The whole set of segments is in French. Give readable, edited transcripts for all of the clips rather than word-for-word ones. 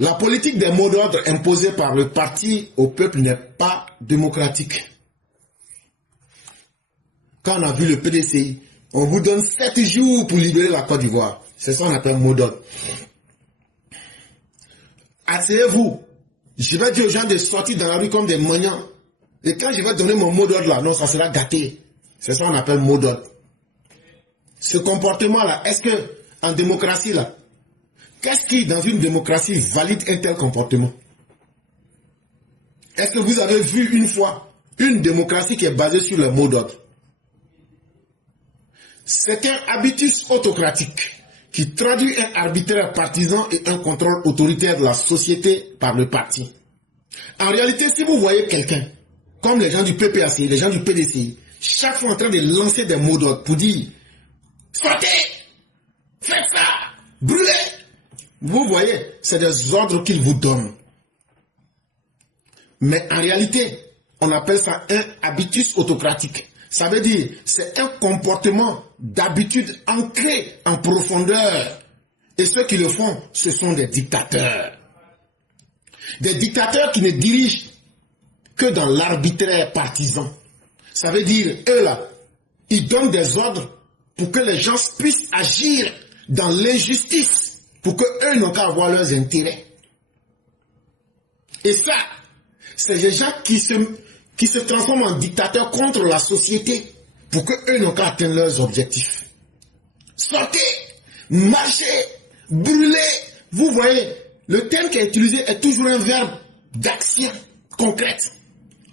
La politique des mots d'ordre imposée par le parti au peuple n'est pas démocratique. Quand on a vu le PDCI, on vous donne 7 jours pour libérer la Côte d'Ivoire. C'est ça qu'on appelle mot d'ordre. Asseyez-vous. Je vais dire aux gens de sortir dans la rue comme des maniants. Et quand je vais donner mon mot d'ordre là, non, ça sera gâté. C'est ça qu'on appelle mot d'ordre. Ce comportement-là, est-ce que, en démocratie là, qu'est-ce qui, dans une démocratie, valide un tel comportement? Est-ce que vous avez vu une fois une démocratie qui est basée sur le mot d'ordre? C'est un habitus autocratique qui traduit un arbitraire partisan et un contrôle autoritaire de la société par le parti. En réalité, si vous voyez quelqu'un, comme les gens du PPAC, les gens du PDCI, chaque fois en train de lancer des mots d'ordre pour dire « Sortez! Faites ça! Brûlez !» Vous voyez, c'est des ordres qu'ils vous donnent. Mais en réalité, on appelle ça un habitus autocratique. Ça veut dire, c'est un comportement d'habitude ancré en profondeur. Et ceux qui le font, ce sont des dictateurs. Des dictateurs qui ne dirigent que dans l'arbitraire partisan. Ça veut dire, eux là, ils donnent des ordres pour que les gens puissent agir dans l'injustice, pour qu'eux n'ont qu'à avoir leurs intérêts. Et ça, c'est des gens qui se transforment en dictateurs contre la société, pour qu'eux n'ont qu'à atteindre leurs objectifs. Sortez, marchez, brûlez. Vous voyez, le terme qui est utilisé est toujours un verbe d'action concrète.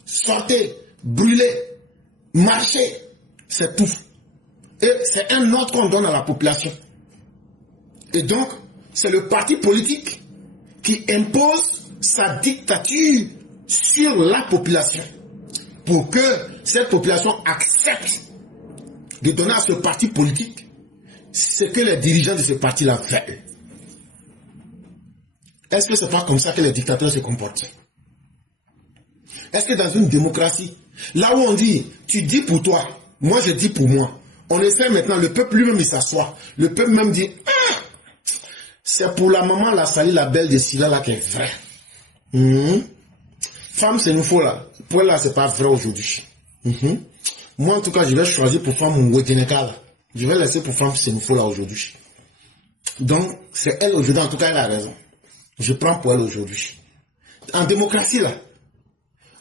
Sortez, brûlez, marchez, c'est tout. Et c'est un ordre qu'on donne à la population. Et donc, c'est le parti politique qui impose sa dictature sur la population pour que cette population accepte de donner à ce parti politique ce que les dirigeants de ce parti-là veulent. Est-ce que ce n'est pas comme ça que les dictateurs se comportent? Est-ce que dans une démocratie, là où on dit, tu dis pour toi, moi je dis pour moi, on essaie maintenant, le peuple lui-même il s'assoit, le peuple même dit, ah, c'est pour la maman la Sali, la belle de Silla là qui est vrai. Femme c'est nous faut là, pour elle là c'est pas vrai aujourd'hui. Moi en tout cas je vais choisir pour femme mon Weteneka. Je vais laisser pour femme c'est nous faut là aujourd'hui. Donc c'est elle aujourd'hui, en tout cas elle a raison. Je prends pour elle aujourd'hui. En démocratie là,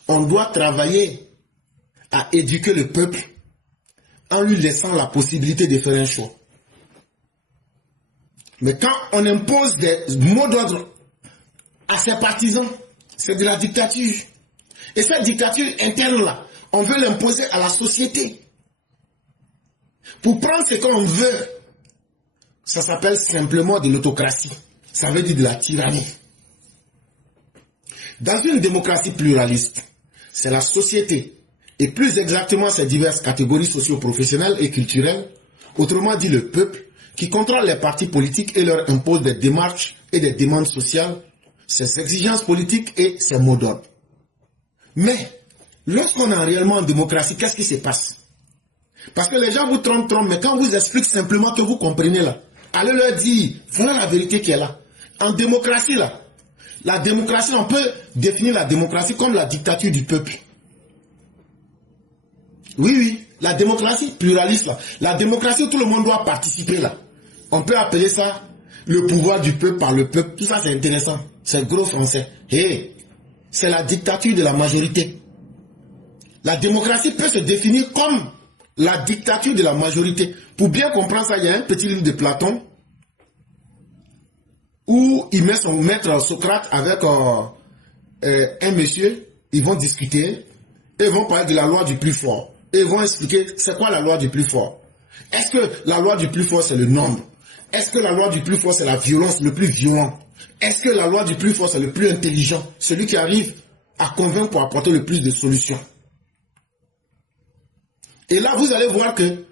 on doit travailler à éduquer le peuple en lui laissant la possibilité de faire un choix. Mais quand on impose des mots d'ordre à ses partisans, c'est de la dictature. Et cette dictature interne-là, on veut l'imposer à la société. Pour prendre ce qu'on veut, ça s'appelle simplement de l'autocratie. Ça veut dire de la tyrannie. Dans une démocratie pluraliste, c'est la société, et plus exactement ses diverses catégories socio-professionnelles et culturelles, autrement dit le peuple, qui contrôle les partis politiques et leur impose des démarches et des demandes sociales, ses exigences politiques et ses mots d'ordre. Mais, lorsqu'on est réellement en démocratie, qu'est-ce qui se passe? Parce que les gens vous trompent, mais quand on vous explique simplement que vous comprenez là, allez leur dire, voilà la vérité qui est là. En démocratie là, la démocratie, on peut définir la démocratie comme la dictature du peuple. Oui, la démocratie pluraliste là, la démocratie où tout le monde doit participer là. On peut appeler ça le pouvoir du peuple par le peuple. Tout ça c'est intéressant, c'est gros français. C'est la dictature de la majorité. La démocratie peut se définir comme la dictature de la majorité. Pour bien comprendre ça, il y a un petit livre de Platon où il met son maître Socrate avec un monsieur. Ils vont discuter et ils vont parler de la loi du plus fort. Et ils vont expliquer c'est quoi la loi du plus fort. Est-ce que la loi du plus fort c'est le nombre? Est-ce que la loi du plus fort c'est la violence, le plus violent? Est-ce que la loi du plus fort c'est le plus intelligent, celui qui arrive à convaincre pour apporter le plus de solutions? Et là vous allez voir que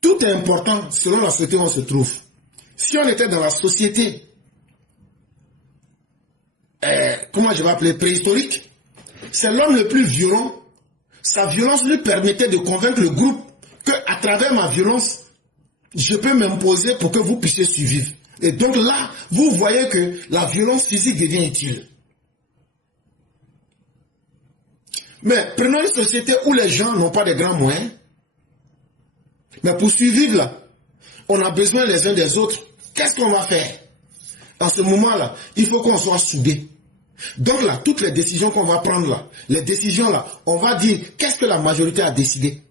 tout est important selon la société où on se trouve. Si on était dans la société, comment je vais appeler, préhistorique, c'est l'homme le plus violent. Sa violence lui permettait de convaincre le groupe que à travers ma violence, je peux m'imposer pour que vous puissiez survivre. Et donc là, vous voyez que la violence physique devient utile. Mais prenons une société où les gens n'ont pas de grands moyens. Mais pour survivre là, on a besoin les uns des autres. Qu'est-ce qu'on va faire? En ce moment-là, il faut qu'on soit soudés. Donc là, toutes les décisions qu'on va prendre là, les décisions là, on va dire qu'est-ce que la majorité a décidé.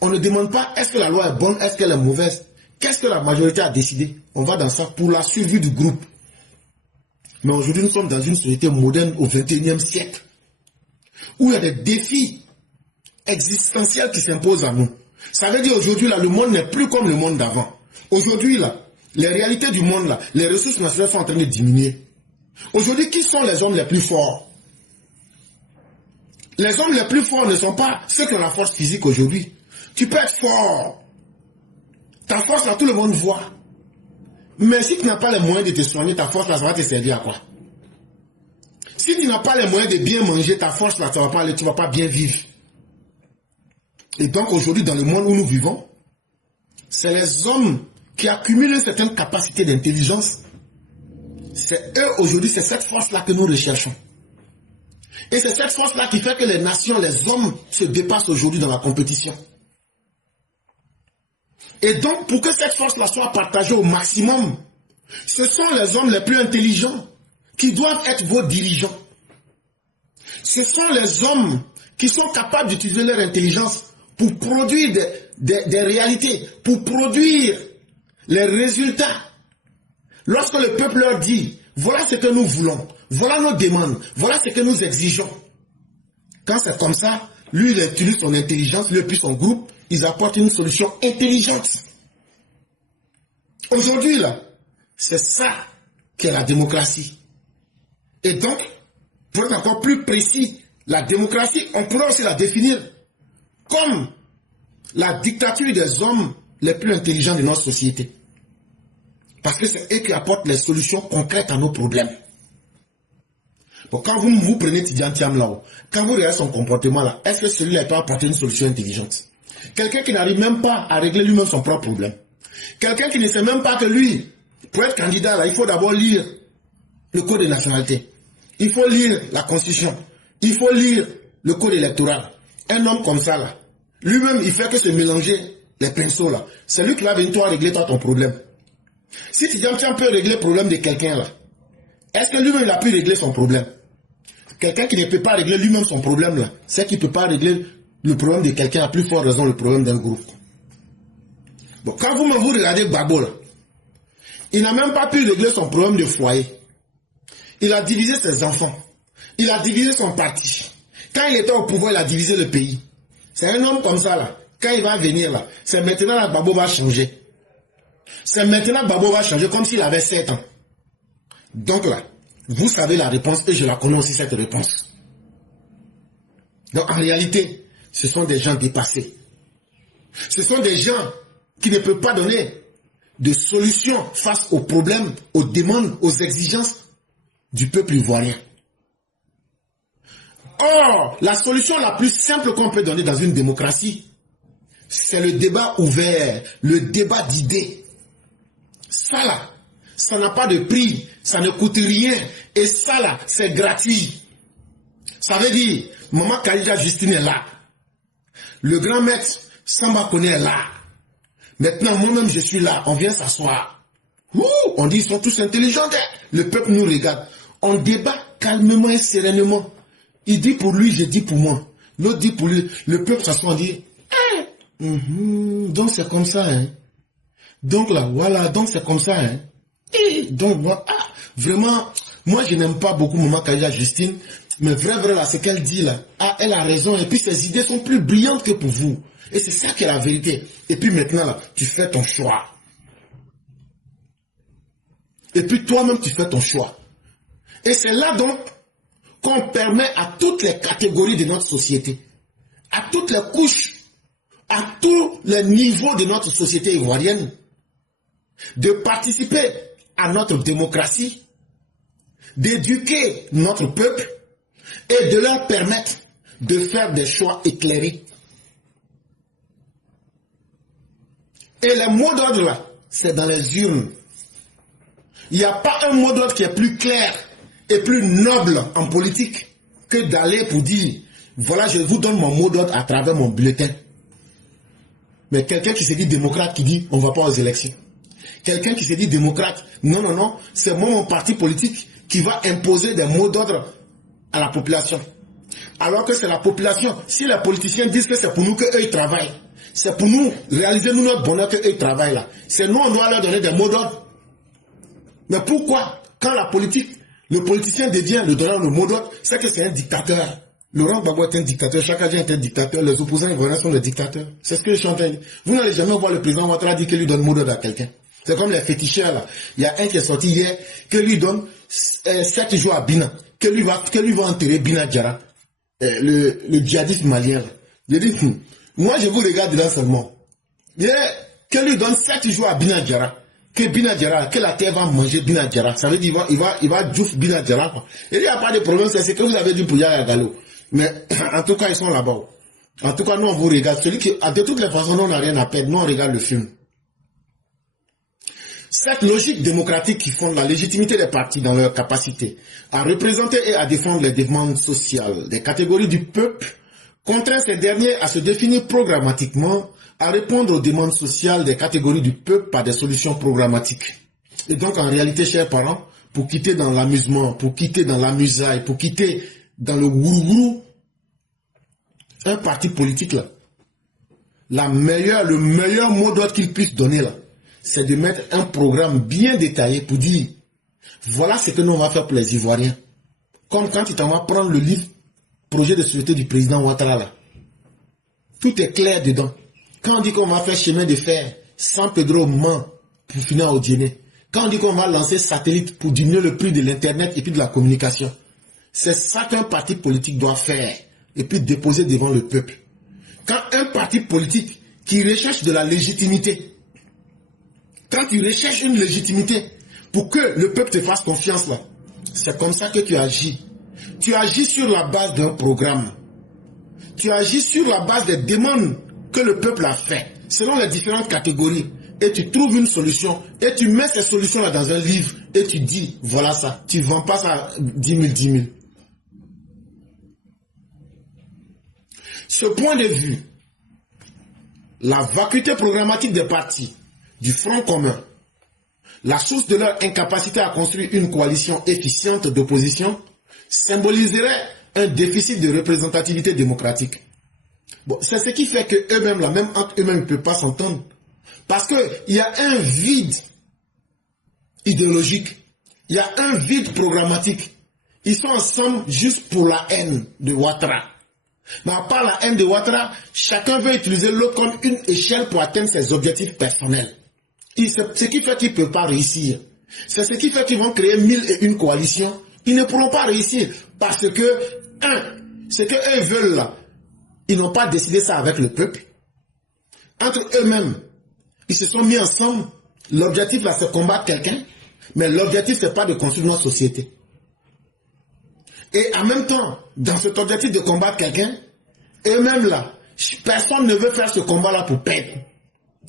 On ne demande pas est-ce que la loi est bonne, est-ce qu'elle est mauvaise. Qu'est-ce que la majorité a décidé? On va dans ça pour la survie du groupe. Mais aujourd'hui, nous sommes dans une société moderne au XXIe siècle, où il y a des défis existentiels qui s'imposent à nous. Ça veut dire aujourd'hui, là, le monde n'est plus comme le monde d'avant. Aujourd'hui, là, les réalités du monde, là, les ressources naturelles sont en train de diminuer. Aujourd'hui, qui sont les hommes les plus forts? Les hommes les plus forts ne sont pas ceux qui ont la force physique aujourd'hui. Tu peux être fort. Ta force, là, tout le monde voit. Mais si tu n'as pas les moyens de te soigner, ta force, là, ça va te servir à quoi? Si tu n'as pas les moyens de bien manger, ta force, là, ça va pas aller, tu ne vas pas bien vivre. Et donc, aujourd'hui, dans le monde où nous vivons, c'est les hommes qui accumulent une certaine capacité d'intelligence. C'est eux, aujourd'hui, c'est cette force-là que nous recherchons. Et c'est cette force-là qui fait que les nations, les hommes se dépassent aujourd'hui dans la compétition. Et donc, pour que cette force-là soit partagée au maximum, ce sont les hommes les plus intelligents qui doivent être vos dirigeants. Ce sont les hommes qui sont capables d'utiliser leur intelligence pour produire des réalités, pour produire les résultats. Lorsque le peuple leur dit, voilà ce que nous voulons, voilà nos demandes, voilà ce que nous exigeons. Quand c'est comme ça, lui, il utilise son intelligence, lui et puis son groupe, ils apportent une solution intelligente. Aujourd'hui, là, c'est ça qu'est la démocratie. Et donc, pour être encore plus précis, la démocratie, on pourrait aussi la définir comme la dictature des hommes les plus intelligents de notre société. Parce que c'est eux qui apportent les solutions concrètes à nos problèmes. Bon, quand vous prenez Tidjane Thiam là-haut, quand vous regardez son comportement là, est-ce que celui-là peut apporter une solution intelligente? Quelqu'un qui n'arrive même pas à régler lui-même son propre problème. Quelqu'un qui ne sait même pas que lui, pour être candidat là, il faut d'abord lire le code de nationalité. Il faut lire la constitution. Il faut lire le code électoral. Un homme comme ça là, lui-même il fait que se mélanger les pinceaux là. C'est lui qui va venir toi régler toi ton problème. Si Tidjane Thiam peut régler le problème de quelqu'un là, est-ce que lui-même il a pu régler son problème? Quelqu'un qui ne peut pas régler lui-même son problème là, c'est qu'il ne peut pas régler le problème de quelqu'un, à plus forte raison le problème d'un groupe. Bon, quand vous regardez Gbagbo là, il n'a même pas pu régler son problème de foyer. Il a divisé ses enfants. Il a divisé son parti. Quand il était au pouvoir, il a divisé le pays. C'est un homme comme ça là. Quand il va venir là, c'est maintenant que Gbagbo va changer. C'est maintenant que Gbagbo va changer comme s'il avait 7 ans. Donc là, vous savez la réponse et je la connais aussi cette réponse. Donc en réalité, ce sont des gens dépassés. Ce sont des gens qui ne peuvent pas donner de solution face aux problèmes, aux demandes, aux exigences du peuple ivoirien. Or, la solution la plus simple qu'on peut donner dans une démocratie, c'est le débat ouvert, le débat d'idées. Ça là, ça n'a pas de prix, ça ne coûte rien, et ça là, c'est gratuit. Ça veut dire, Maman Khalida Justine est là. Le grand maître Samba Koné est là. Maintenant, moi-même, je suis là. On vient s'asseoir. On dit, ils sont tous intelligents. Le peuple nous regarde. On débat calmement et sereinement. Il dit pour lui, je dis pour moi. L'autre dit pour lui. Le peuple s'assoit, on dit, donc c'est comme ça. Hein. Donc là, voilà, donc c'est comme ça. Hein. Donc, moi, vraiment, moi, je n'aime pas beaucoup Maman Khalida Justine. Mais vrai, là, ce qu'elle dit là, elle a raison. Et puis, ses idées sont plus brillantes que pour vous. Et c'est ça qui est la vérité. Et puis maintenant, là, tu fais ton choix. Et puis toi-même, tu fais ton choix. Et c'est là donc qu'on permet à toutes les catégories de notre société, à toutes les couches, à tous les niveaux de notre société ivoirienne, de participer à notre démocratie, d'éduquer notre peuple et de leur permettre de faire des choix éclairés. Et le mot d'ordre là, c'est dans les urnes. Il n'y a pas un mot d'ordre qui est plus clair et plus noble en politique que d'aller pour dire, voilà, je vous donne mon mot d'ordre à travers mon bulletin. Mais quelqu'un qui se dit démocrate, qui dit, on ne va pas aux élections. Quelqu'un qui se dit démocrate, non, non, non, c'est moi, mon parti politique, qui va imposer des mots d'ordre à la population. Alors que c'est la population, si les politiciens disent que c'est pour nous qu'eux ils travaillent, c'est pour nous réaliser nous notre bonheur qu'eux ils travaillent là. C'est nous, on doit leur donner des mots d'ordre. Mais pourquoi, quand la politique, le politicien devient le donneur de mots d'ordre, c'est que c'est un dictateur. Laurent Gbagbo est un dictateur, Chaka Dia est un dictateur, les opposants ivoiriens sont des dictateurs. C'est ce que je suis en train de dire. Vous n'allez jamais voir le président Ouattara dire qu'il lui donne mot d'ordre à quelqu'un. C'est comme les féticheurs là. Il y a un qui est sorti hier, que lui donne 7 jours à Bina, que lui va enterrer Bina Diara, le djihadiste malien là. Je dis, moi je vous regarde là seulement. Que lui donne 7 jours à Bina Diara, que Bina Diara, que la terre va manger Bina Diara. Ça veut dire il va djouf Bina Diara quoi. Et il n'y a pas de problème, c'est ce que vous avez dit pour Yaya Gallo. Mais en tout cas, ils sont là-bas. En tout cas, nous, on vous regarde. Celui qui, de toutes les façons, nous, on n'a rien à perdre. Nous, on regarde le film. Cette logique démocratique qui fonde la légitimité des partis dans leur capacité à représenter et à défendre les demandes sociales des catégories du peuple contraint ces derniers à se définir programmatiquement, à répondre aux demandes sociales des catégories du peuple par des solutions programmatiques. Et donc, en réalité, chers parents, pour quitter dans l'amusement, pour quitter dans l'amusaille, pour quitter dans le gourou, un parti politique là, le meilleur mot d'ordre qu'il puisse donner là, c'est de mettre un programme bien détaillé pour dire, voilà ce que nous on va faire pour les Ivoiriens. Comme quand tu t'en vas prendre le livre, projet de société du président Ouattara là. Tout est clair dedans. Quand on dit qu'on va faire chemin de fer, San Pedro Mans pour finir au Djéné. Quand on dit qu'on va lancer satellite pour diminuer le prix de l'internet et puis de la communication. C'est ça qu'un parti politique doit faire et puis déposer devant le peuple. Quand un parti politique qui recherche de la légitimité, quand tu recherches une légitimité pour que le peuple te fasse confiance là, c'est comme ça que tu agis. Tu agis sur la base d'un programme. Tu agis sur la base des demandes que le peuple a fait, selon les différentes catégories. Et tu trouves une solution. Et tu mets ces solutions-là dans un livre. Et tu dis, voilà ça. Tu ne vends pas ça à 10 000. Ce point de vue, la vacuité programmatique des partis, du Front commun, la source de leur incapacité à construire une coalition efficiente d'opposition, symboliserait un déficit de représentativité démocratique. Bon, c'est ce qui fait que eux-mêmes, là, même entre eux-mêmes, ne peuvent pas s'entendre. Parce qu'il y a un vide idéologique, il y a un vide programmatique. Ils sont ensemble juste pour la haine de Ouattara. Mais à part la haine de Ouattara, chacun veut utiliser l'autre comme une échelle pour atteindre ses objectifs personnels. C'est ce qui fait qu'ils ne peuvent pas réussir. C'est ce qui fait qu'ils vont créer 1001 coalitions. Ils ne pourront pas réussir parce que, ce qu'eux veulent là, ils n'ont pas décidé ça avec le peuple. Entre eux-mêmes, ils se sont mis ensemble. L'objectif là, c'est combattre quelqu'un. Mais l'objectif, ce n'est pas de construire notre société. Et en même temps, dans cet objectif de combattre quelqu'un, eux-mêmes là, personne ne veut faire ce combat-là pour perdre.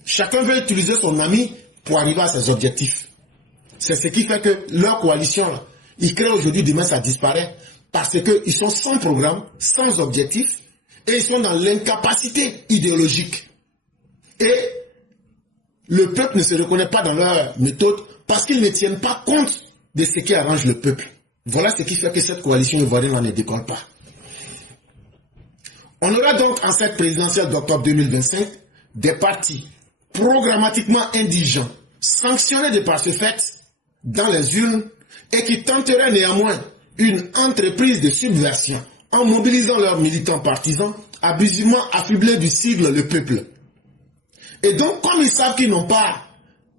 Chacun veut utiliser son ami pour arriver à ses objectifs. C'est ce qui fait que leur coalition, là, ils créent aujourd'hui, demain ça disparaît. Parce qu'ils sont sans programme, sans objectif, et ils sont dans l'incapacité idéologique. Et le peuple ne se reconnaît pas dans leur méthode parce qu'ils ne tiennent pas compte de ce qui arrange le peuple. Voilà ce qui fait que cette coalition ivoirienne ne décolle pas. On aura donc en cette présidentielle d'octobre 2025 des partis programmatiquement indigents, sanctionnés de par ce fait dans les urnes et qui tenteraient néanmoins une entreprise de subversion en mobilisant leurs militants partisans abusivement affublés du sigle le peuple. Et donc, comme ils savent qu'ils n'ont pas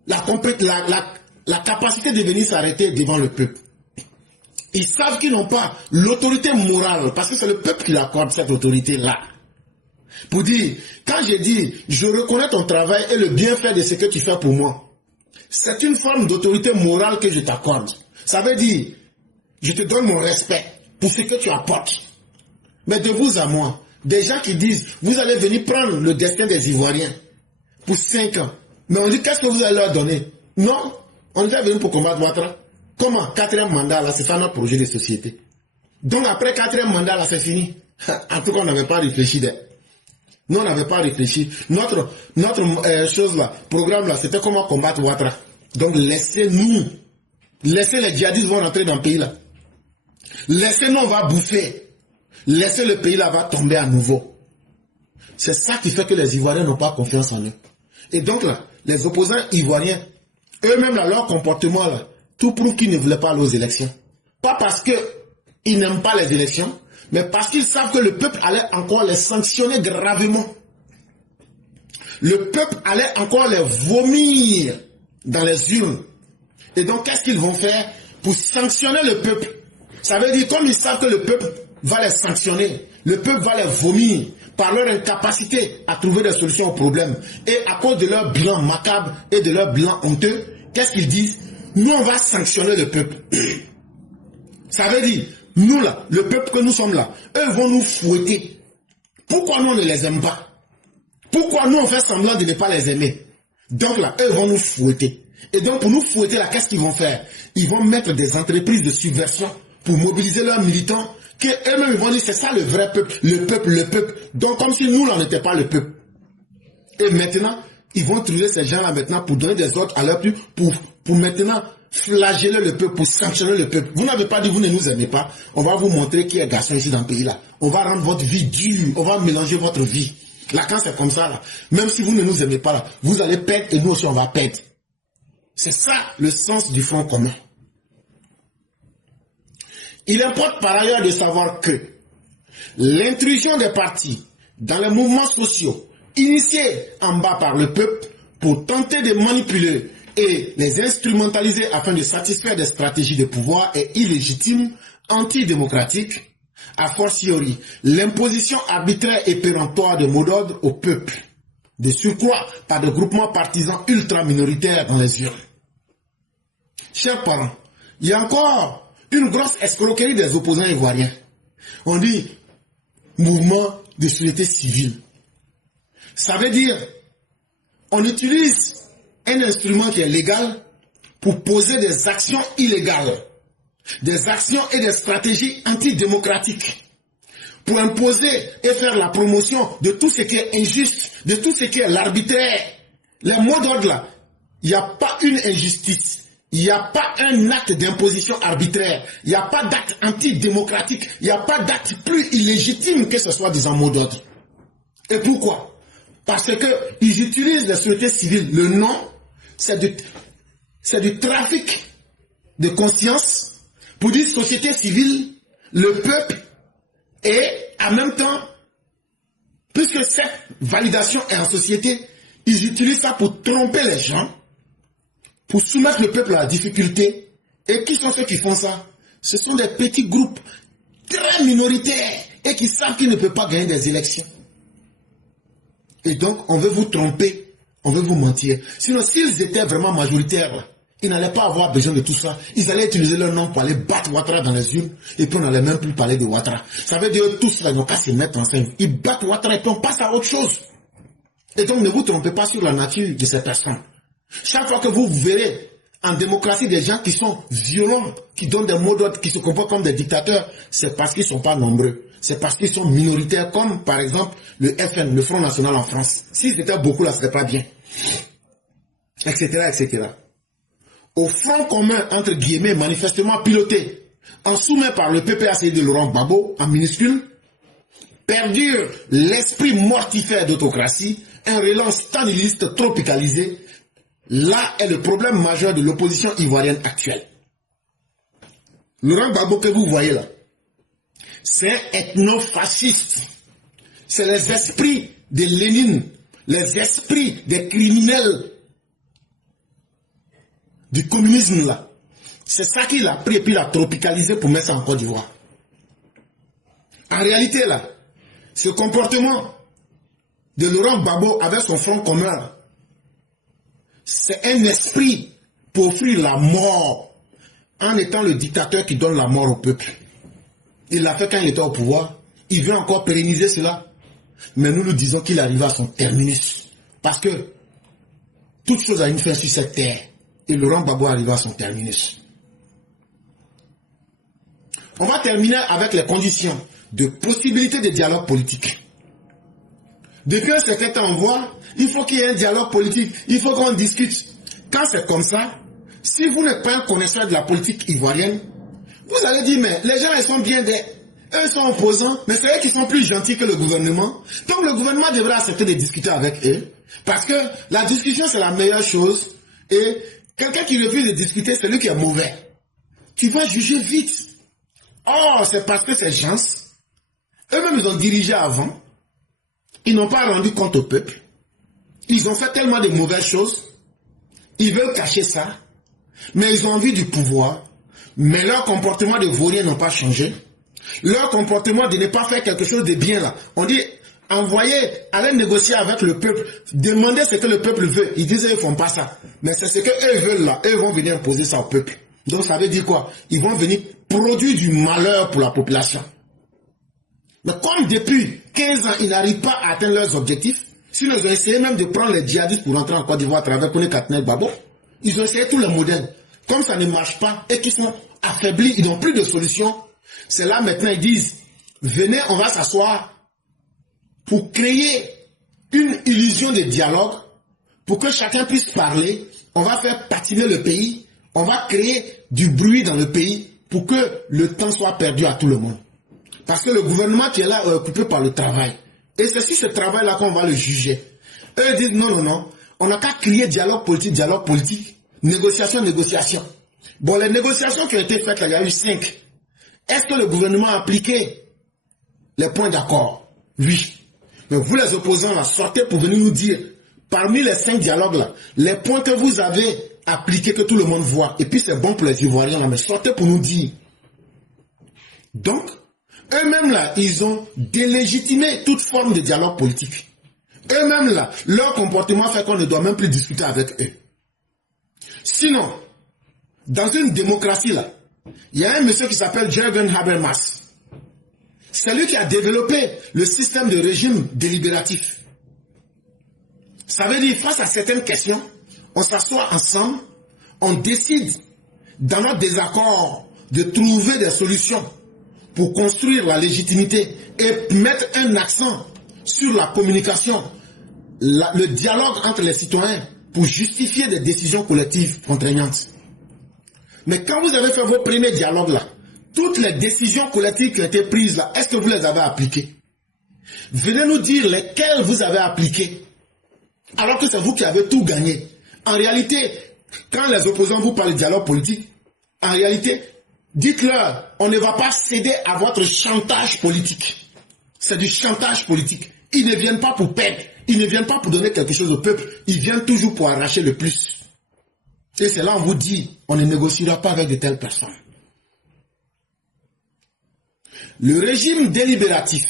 la capacité de venir s'arrêter devant le peuple, ils savent qu'ils n'ont pas l'autorité morale, parce que c'est le peuple qui l'accorde cette autorité-là. Pour dire, quand j'ai dit, je reconnais ton travail et le bienfait de ce que tu fais pour moi, c'est une forme d'autorité morale que je t'accorde. Ça veut dire, je te donne mon respect pour ce que tu apportes. Mais de vous à moi, des gens qui disent, vous allez venir prendre le destin des Ivoiriens pour 5 ans. Mais on dit, qu'est-ce que vous allez leur donner? Non, On était venu pour combattre Ouattara. Comment? 4e mandat, là, c'est ça notre projet de société. Donc après 4e mandat, là, c'est fini. En tout cas, on n'avait pas réfléchi. Nous, on n'avait pas réfléchi. Notre chose là, programme là, c'était comment combattre Ouattara. Donc laissez-nous. Laissez les djihadistes vont rentrer dans le pays là. Laissez-nous, on va bouffer. Laissez le pays là, va tomber à nouveau. C'est ça qui fait que les Ivoiriens n'ont pas confiance en eux. Et donc là, les opposants ivoiriens, eux-mêmes là, leur comportement là, tout prouve qu'ils ne voulaient pas aller aux élections. Pas parce qu'ils n'aiment pas les élections, mais parce qu'ils savent que le peuple allait encore les sanctionner gravement. Le peuple allait encore les vomir dans les urnes. Et donc, qu'est-ce qu'ils vont faire pour sanctionner le peuple? Ça veut dire, comme ils savent que le peuple va les sanctionner, le peuple va les vomir par leur incapacité à trouver des solutions aux problèmes. Et à cause de leur bilan macabre et de leur bilan honteux, qu'est-ce qu'ils disent? Nous, on va sanctionner le peuple. Ça veut dire, nous là, le peuple que nous sommes là, eux vont nous fouetter. Pourquoi nous, on ne les aime pas? Pourquoi nous, on fait semblant de ne pas les aimer? Donc là, eux vont nous fouetter. Et donc, pour nous fouetter là, qu'est-ce qu'ils vont faire? Ils vont mettre des entreprises de subversion pour mobiliser leurs militants, qui eux-mêmes vont dire, c'est ça le vrai peuple, le peuple, le peuple. Donc, comme si nous, là, on n'était pas le peuple. Et maintenant, ils vont trouver ces gens-là maintenant pour donner des ordres à leur peuple, pour maintenant flageller le peuple, pour sanctionner le peuple. Vous n'avez pas dit, vous ne nous aimez pas. On va vous montrer qui est garçon ici dans le pays-là. On va rendre votre vie dure. On va mélanger votre vie. Là, quand c'est comme ça, là, même si vous ne nous aimez pas, là, vous allez perdre et nous aussi, on va perdre. C'est ça le sens du Front commun. Il importe par ailleurs de savoir que l'intrusion des partis dans les mouvements sociaux initiés en bas par le peuple pour tenter de manipuler et les instrumentaliser afin de satisfaire des stratégies de pouvoir est illégitime, antidémocratique, a fortiori l'imposition arbitraire et péremptoire de mots d'ordre au peuple, de surcroît par des groupements partisans ultra-minoritaires dans les urnes. Chers parents, il y a encore une grosse escroquerie des opposants ivoiriens. On dit mouvement de société civile. Ça veut dire on utilise un instrument qui est légal pour poser des actions illégales, des actions et des stratégies antidémocratiques, pour imposer et faire la promotion de tout ce qui est injuste, de tout ce qui est l'arbitraire. Les mots d'ordre là, il n'y a pas une injustice. Il n'y a pas un acte d'imposition arbitraire. Il n'y a pas d'acte antidémocratique. Il n'y a pas d'acte plus illégitime que ce soit des mots d'ordre. Et pourquoi? Parce qu'ils utilisent la société civile. Le nom, c'est du trafic de conscience pour dire société civile, le peuple, et en même temps, puisque cette validation est en société, ils utilisent ça pour tromper les gens, pour soumettre le peuple à la difficulté. Et qui sont ceux qui font ça? Ce sont des petits groupes très minoritaires et qui savent qu'ils ne peuvent pas gagner des élections. Et donc, on veut vous tromper, on veut vous mentir. Sinon, s'ils étaient vraiment majoritaires, ils n'allaient pas avoir besoin de tout ça. Ils allaient utiliser leur nom pour aller battre Ouattara dans les urnes et puis on n'allait même plus parler de Ouattara. Ça veut dire que tous là, ils n'ont qu'à se mettre en scène. Ils battent Ouattara et puis on passe à autre chose. Et donc, ne vous trompez pas sur la nature de ces personnes. Chaque fois que vous verrez en démocratie des gens qui sont violents, qui donnent des mots d'ordre, qui se comportent comme des dictateurs, c'est parce qu'ils ne sont pas nombreux. C'est parce qu'ils sont minoritaires, comme par exemple le FN, le Front National en France. S'ils étaient beaucoup là, ce serait pas bien. Etc., etc. Au Front commun, entre guillemets, manifestement piloté, en soumis par le PPACI de Laurent Gbagbo, en minuscule, perdure l'esprit mortifère d'autocratie, un relance staliniste tropicalisé. Là est le problème majeur de l'opposition ivoirienne actuelle. Laurent Gbagbo que vous voyez là, c'est un ethno-fasciste. C'est les esprits de Lénine, les esprits des criminels du communisme là. C'est ça qu'il a pris et puis il a tropicalisé pour mettre ça en Côte d'Ivoire. En réalité là, ce comportement de Laurent Gbagbo avec son Front commun, c'est un esprit pour offrir la mort en étant le dictateur qui donne la mort au peuple. Il l'a fait quand il était au pouvoir. Il veut encore pérenniser cela. Mais nous nous disons qu'il arrive à son terminus. Parce que toute chose a une fin sur cette terre. et Laurent Gbagbo arrive à son terminus. On va terminer avec les conditions de possibilité de dialogue politique. Depuis un certain temps, on voit, il faut qu'il y ait un dialogue politique, il faut qu'on discute. Quand c'est comme ça, si vous n'êtes pas un connaisseur de la politique ivoirienne, vous allez dire, mais les gens, ils sont bien des... Eux sont opposants, mais c'est eux qui sont plus gentils que le gouvernement. Donc le gouvernement devrait accepter de discuter avec eux. Parce que la discussion, c'est la meilleure chose. Et quelqu'un qui refuse de discuter, c'est lui qui est mauvais. Tu vas juger vite. Or, c'est parce que ces gens, eux-mêmes, ils ont dirigé avant. Ils n'ont pas rendu compte au peuple. Ils ont fait tellement de mauvaises choses. Ils veulent cacher ça. Mais ils ont envie du pouvoir. Mais leur comportement de vaurien n'a pas changé. Leur comportement de ne pas faire quelque chose de bien là. On dit, envoyez, allez négocier avec le peuple. Demandez ce que le peuple veut. Ils disent, ils ne font pas ça. Mais c'est ce qu'eux veulent là. Eux vont venir imposer ça au peuple. Donc ça veut dire quoi? Ils vont venir produire du malheur pour la population. Mais comme depuis 15 ans, ils n'arrivent pas à atteindre leurs objectifs, sinon ils ont essayé même de prendre les djihadistes pour rentrer en Côte d'Ivoire à travers Kone Katnet Babo. Ils ont essayé tous les modèles. Comme ça ne marche pas et qu'ils sont affaiblis, ils n'ont plus de solution. C'est là maintenant ils disent, venez, on va s'asseoir pour créer une illusion de dialogue, pour que chacun puisse parler. On va faire patiner le pays, on va créer du bruit dans le pays pour que le temps soit perdu à tout le monde. Parce que le gouvernement qui est là est occupé par le travail. Et c'est sur ce travail-là qu'on va le juger. Eux disent non, non, non, on n'a qu'à crier dialogue politique, négociation, négociation. Bon, les négociations qui ont été faites, là, il y a eu 5. Est-ce que le gouvernement a appliqué les points d'accord? Oui. Mais vous les opposants, là, sortez pour venir nous dire, parmi les 5 dialogues, là, les points que vous avez appliqués, que tout le monde voit, et puis c'est bon pour les Ivoiriens, là, mais sortez pour nous dire. Donc, eux-mêmes, là, ils ont délégitimé toute forme de dialogue politique. Eux-mêmes, là, leur comportement fait qu'on ne doit même plus discuter avec eux. Sinon, dans une démocratie, là, il y a un monsieur qui s'appelle Jürgen Habermas. C'est lui qui a développé le système de régime délibératif. Ça veut dire, face à certaines questions, on s'assoit ensemble, on décide, dans notre désaccord, de trouver des solutions pour construire la légitimité et mettre un accent sur la communication, le dialogue entre les citoyens pour justifier des décisions collectives contraignantes. Mais quand vous avez fait vos premiers dialogues là, toutes les décisions collectives qui ont été prises là, est-ce que vous les avez appliquées? Venez nous dire lesquelles vous avez appliquées, alors que c'est vous qui avez tout gagné. En réalité, quand les opposants vous parlent de dialogue politique, en réalité, dites-leur, on ne va pas céder à votre chantage politique. C'est du chantage politique. Ils ne viennent pas pour perdre, ils ne viennent pas pour donner quelque chose au peuple, ils viennent toujours pour arracher le plus. Et c'est là on vous dit, on ne négociera pas avec de telles personnes. Le régime délibératif,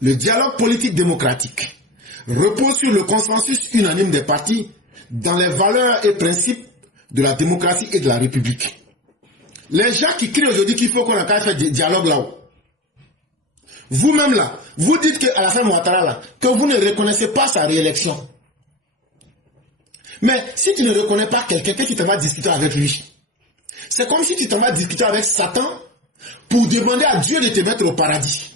le dialogue politique démocratique, repose sur le consensus unanime des partis dans les valeurs et principes de la démocratie et de la République. Les gens qui crient aujourd'hui qu'il faut qu'on ait fait des dialogues là-haut, vous-même là, vous dites qu'Alassane Ouattara là, que vous ne reconnaissez pas sa réélection. Mais si tu ne reconnais pas quelqu'un, que tu te vas discuter avec lui, c'est comme si tu te vas discuter avec Satan pour demander à Dieu de te mettre au paradis.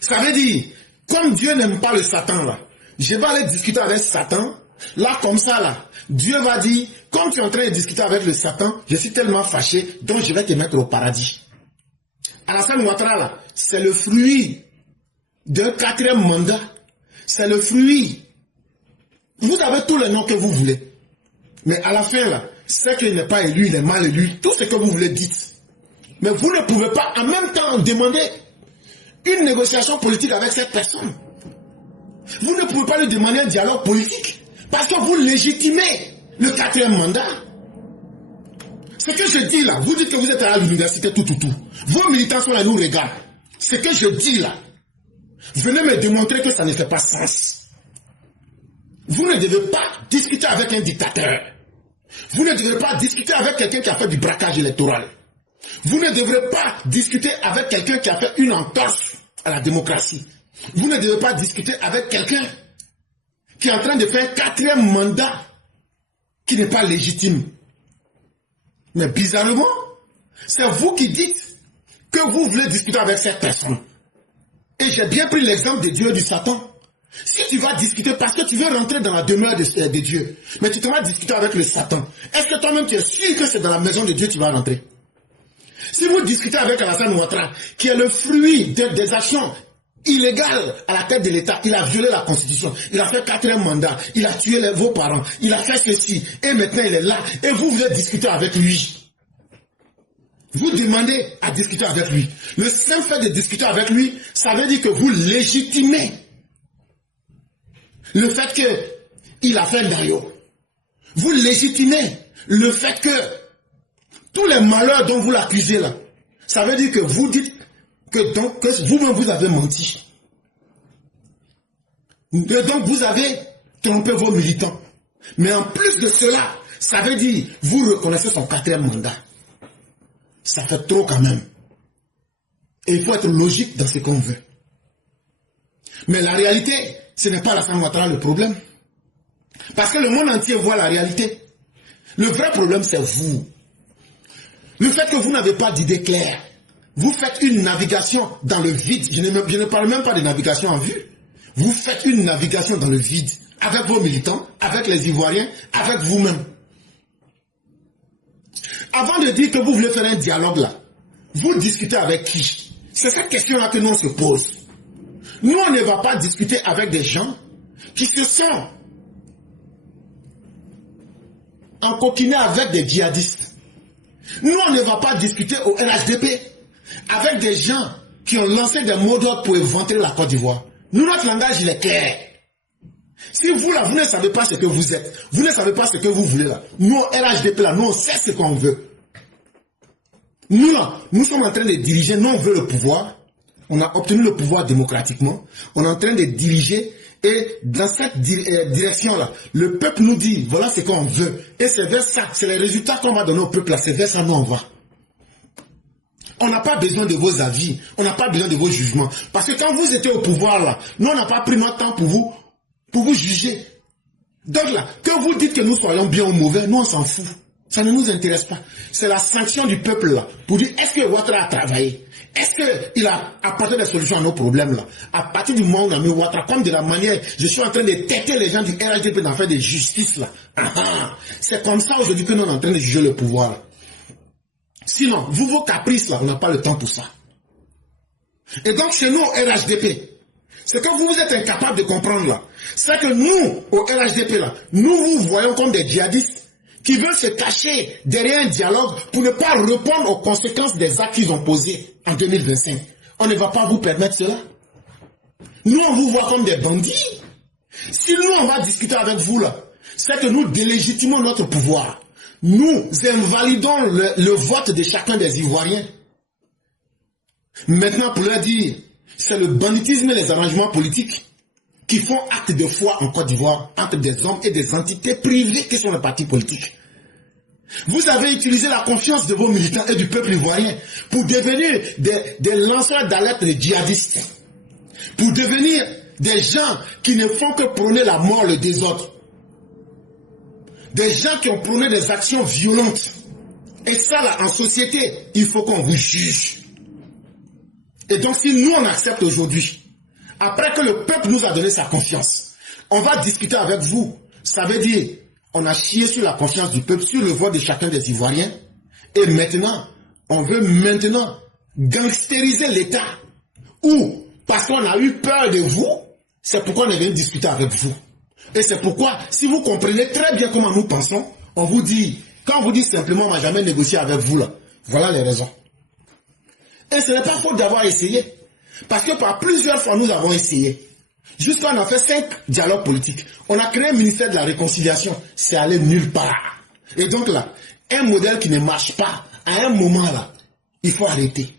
Ça veut dire, comme Dieu n'aime pas le Satan là, je vais aller discuter avec Satan, là comme ça là, Dieu va dire, comme tu es en train de discuter avec le Satan, je suis tellement fâché, donc je vais te mettre au paradis. Alassane Ouattara là, c'est le fruit d'un 4e mandat, c'est le fruit. Vous avez tous les noms que vous voulez. Mais à la fin, là, c'est qu'il n'est pas élu, il est mal élu. Tout ce que vous voulez, dites. Mais vous ne pouvez pas en même temps demander une négociation politique avec cette personne. Vous ne pouvez pas lui demander un dialogue politique. Parce que vous légitimez le 4e mandat. Ce que je dis là, vous dites que vous êtes à l'université, tout. Vos militants sont là, nous regardent. Ce que je dis là, venez me démontrer que ça ne fait pas sens. Vous ne devez pas discuter avec un dictateur. Vous ne devrez pas discuter avec quelqu'un qui a fait du braquage électoral. Vous ne devrez pas discuter avec quelqu'un qui a fait une entorse à la démocratie. Vous ne devez pas discuter avec quelqu'un qui est en train de faire un 4e mandat qui n'est pas légitime. Mais bizarrement, c'est vous qui dites que vous voulez discuter avec cette personne. Et j'ai bien pris l'exemple de Dieu et du Satan. Si tu vas discuter parce que tu veux rentrer dans la demeure de Dieu, mais tu te vas discuter avec le Satan, est-ce que toi-même tu es sûr que c'est dans la maison de Dieu que tu vas rentrer? Si vous discutez avec Alassane Ouattara, qui est le fruit des actions illégales à la tête de l'État, il a violé la Constitution, il a fait 4e mandat, il a tué vos parents, il a fait ceci, et maintenant il est là, et vous voulez discuter avec lui. Vous demandez à discuter avec lui. Le simple fait de discuter avec lui, ça veut dire que vous légitimez le fait qu'il a fait un dario. Vous légitimez le fait que tous les malheurs dont vous l'accusez là, ça veut dire que vous dites que vous-même vous avez menti. Et donc vous avez trompé vos militants. Mais en plus de cela, ça veut dire vous reconnaissez son 4e mandat. Ça fait trop quand même. Et il faut être logique dans ce qu'on veut. Mais la réalité, ce n'est pas Alassane Ouattara le problème. Parce que le monde entier voit la réalité. Le vrai problème, c'est vous. Le fait que vous n'avez pas d'idée claire. Vous faites une navigation dans le vide. Je ne parle même pas de navigation en vue. Vous faites une navigation dans le vide. Avec vos militants, avec les Ivoiriens, avec vous-même. Avant de dire que vous voulez faire un dialogue là, vous discutez avec qui? C'est cette question-là que nous on se pose. Nous, on ne va pas discuter avec des gens qui se sont encoquinés avec des djihadistes. Nous, on ne va pas discuter au RHDP avec des gens qui ont lancé des mots d'ordre pour éventrer la Côte d'Ivoire. Nous, notre langage, il est clair. Si vous, là, vous ne savez pas ce que vous êtes, vous ne savez pas ce que vous voulez, là, nous, au RHDP, là, nous, on sait ce qu'on veut. Nous, là, nous sommes en train de diriger, nous, on veut le pouvoir. On a obtenu le pouvoir démocratiquement. On est en train de diriger. Et dans cette direction-là, le peuple nous dit, voilà ce qu'on veut. Et c'est vers ça, c'est les résultats qu'on va donner au peuple, là, c'est vers ça nous on va. On n'a pas besoin de vos avis, on n'a pas besoin de vos jugements. Parce que quand vous étiez au pouvoir, là, nous, on n'a pas pris notre temps pour vous juger. Donc là, que vous dites que nous soyons bien ou mauvais, nous, on s'en fout. Ça ne nous intéresse pas. C'est la sanction du peuple, là, pour dire, est-ce que Ouattara a travaillé? Est-ce qu'il a apporté des solutions à nos problèmes, là? À partir du moment où on a mis Ouattara, comme de la manière, je suis en train de têter les gens du RHDP dans faire de justice, là. C'est comme ça aujourd'hui que nous sommes en train de juger le pouvoir, là. Sinon, vous, vos caprices, là, on n'a pas le temps pour ça. Et donc, chez nous, au RHDP, c'est que vous êtes incapable de comprendre, là. C'est que nous, au RHDP, là, nous vous voyons comme des djihadistes qui veulent se cacher derrière un dialogue pour ne pas répondre aux conséquences des actes qu'ils ont posés en 2025. On ne va pas vous permettre cela. Nous, on vous voit comme des bandits. Si nous, on va discuter avec vous, là, c'est que nous délégitimons notre pouvoir. Nous invalidons le vote de chacun des Ivoiriens. Maintenant, pour leur dire, c'est le banditisme et les arrangements politiques qui font acte de foi en Côte d'Ivoire entre des hommes et des entités privées qui sont les partis politiques. Vous avez utilisé la confiance de vos militants et du peuple ivoirien pour devenir des lanceurs d'alerte de djihadistes, pour devenir des gens qui ne font que prôner la mort, le désordre, des gens qui ont prôné des actions violentes. Et ça, là, en société, il faut qu'on vous juge. Et donc, si nous, on accepte aujourd'hui, après que le peuple nous a donné sa confiance, on va discuter avec vous. Ça veut dire, on a chié sur la confiance du peuple, sur le vote de chacun des Ivoiriens. Et maintenant, on veut maintenant gangsteriser l'État. Ou, parce qu'on a eu peur de vous, c'est pourquoi on est venu discuter avec vous. Et c'est pourquoi, si vous comprenez très bien comment nous pensons, on vous dit, quand on vous dit simplement, on ne va jamais négocier avec vous, là, voilà les raisons. Et ce n'est pas faute d'avoir essayé. Parce que par plusieurs fois, nous avons essayé. Jusqu'à on a fait 5 dialogues politiques. On a créé un ministère de la réconciliation. C'est allé nulle part. Et donc là, un modèle qui ne marche pas, à un moment là, il faut arrêter.